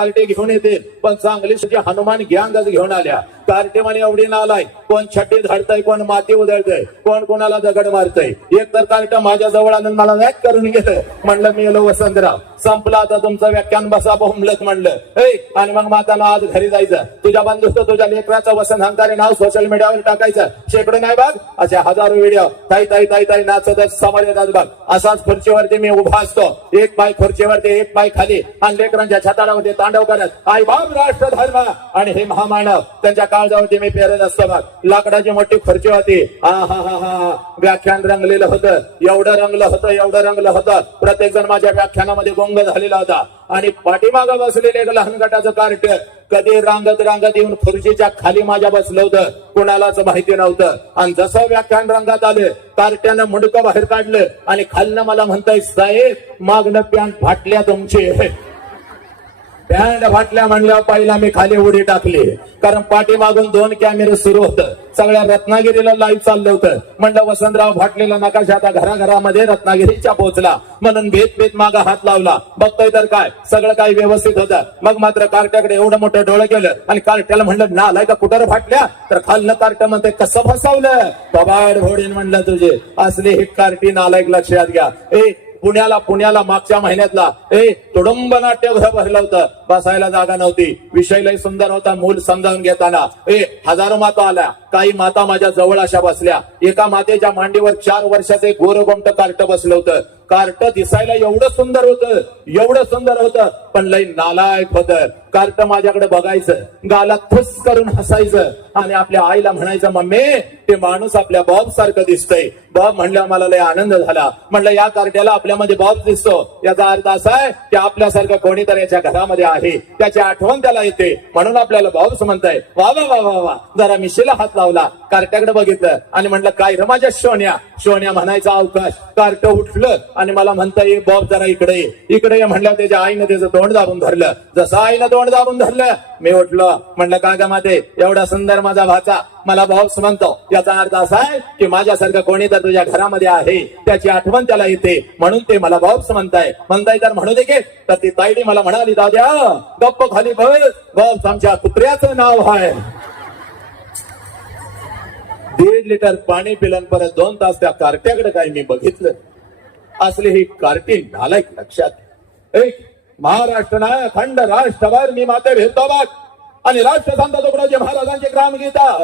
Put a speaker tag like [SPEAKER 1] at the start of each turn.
[SPEAKER 1] Carte घेऊन येते पण चांगली सुद्धा हनुमान गँगच घेऊन आल्या. कार्टे म्हणे एवढी नालाय. कोण छड्डी झाडतय कोण माती उधळतय कोण कोणाला दगड मारतय. एक तर कार्ट माझ्या जवळ आणून मला नाही करून घेत म्हणलं मी येलो वसंतराव. संपला आता तुमचं व्याख्यान बसा बोंबलत म्हणलं. आणि मग माताला आज घरी जायचं. तुझ्या बंधुस्त तुझ्या लेकराचं वसंत हंकारे नाव सोशल मीडियावर टाकायचं. शेकडो नाही बघ असे हजारो व्हिडिओ ताई ताई ताई ताई नाचतच समोर येतात बघ. असाच खुर्चीवरती मी उभा असतो. एक पाय खुर्चीवरती एक पाय खाली. आणि लेकरांच्या छताडावरती तांडव करत आई बाप राष्ट्र धर्म आणि हे महामानव त्यांच्या जाऊन ते मी पेरत असतो बघ लाकडाची मोठी खुर्ची होती. हा हा हा हा. व्याख्यान रंगलेलं होतं. एवढं रंगलं होतं एवढं रंगलं होतं. प्रत्येक जण माझ्या व्याख्यानामध्ये गोंग झालेला होता. आणि पाठीमागं बसलेले एक लहान गटाचं कार्ट कधी रांगत रांगत येऊन खुर्चीच्या खाली माझ्या बसलं होतं. कुणालाच माहिती नव्हतं. आणि जसं व्याख्यान रंगात आलं कार्ट्यानं मुंडकं बाहेर काढलं आणि खालनं मला म्हणताय साहेब मागणं पॅन्ट फाटल्या तुमची. बँड फाटल्या म्हणल्यावर पहिला मी खाली उडी टाकली. कारण पाठीमागून दोन कॅमेरे सुरू होतं. सगळ्या रत्नागिरीला लाईव्ह चाललं होतं. म्हणलं वसंतराव फाटलेला नकाशा आता घराघरामध्ये रत्नागिरीच्या पोहोचला. म्हणून भेद भेद मागा हात लावला. बघतोय तर काय? सगळं काही व्यवस्थित होतं. मग मात्र कार्ट्याकडे एवढं मोठं डोळं केलं आणि कार्ट्याला म्हणलं ना आलाय का कुठं फाटल्या? तर खालनं कार्ट म्हणते कसं फसवलं कबाड घोडीन म्हणलं तुझे. असली हे कार्टी नालायक लक्षात घ्या. ए पुण्याला पुण्याला मागच्या महिन्यातला. ए तुडुंब नाट्यगृह भरलं होतं. बसायला जागा नव्हती. विषय लय सुंदर होता मूल समजावून घेताना. ए हजारो माता आल्या. काही माता माझ्या जवळ अशा बसल्या. एका मातेच्या मांडीवर चार वर्षाचे गोरगोमट कार्ट बसलं होतं. कार्ट दिसायला एवढं सुंदर होतं. एवढं सुंदर होतं. पण लय नालायक होतं. कार्ट माझ्याकडे बघायचं गाला थुस करून हसायचं आणि आपल्या आईला म्हणायचं मम्मी ते माणूस आपल्या बॉब सारखं दिसतंय. बॉब म्हणल्या मला लय आनंद झाला. म्हणलं या कार्ट्याला आपल्यामध्ये बॉब दिसतो. याचा अर्थ असा आहे की आपल्यासारखं कोणीतरी याच्या घरामध्ये आहे. त्याची आठवण त्याला येते. म्हणून आपल्याला बॉब्स म्हणताय वा वा वा वा वा जरा मिशीला हात लावला कार्ट्याकडे बघितलं. आणि म्हणलं काय रे माझ्या शोन्या शोन्या म्हणायचा अवकाश. कार्ट उठलं आणि मला म्हणता ये बॉब जरा इकडे ये. इकडे ये म्हणलं त्याच्या आईनं त्याचं तोंड दाबून धरलं. जसं आईनं तोंड दाबून धरलं. मी उठलो. म्हणलं का गा माते एवढा सुंदर माझा भाचा. मला बॉब्स म्हणतो. याचा अर्थ असा आहे की माझ्यासारखं कोणी तर तुझ्या घरामध्ये आहे. त्याची आठवण त्याला येते. म्हणून ते मला बॉब्स म्हणताय. म्हणताय तर म्हणू दे की. तर ती ताईडी मला म्हणाली दाद्या गप्प खाली बस. बॉब्स आमच्या कुत्र्याचं नाव आहे दीड लिटर पाणी पिलन परत दोन तास त्या कार्ट्याकडे काय मी बघितलं. असले ही कार्टी नालायक लक्षात. एक महाराष्ट्र नाही अखंड राष्ट्रभर मी माते भेदतो आणि राष्ट्रसंत तुकडोजी महाराजांची ग्रामगीता.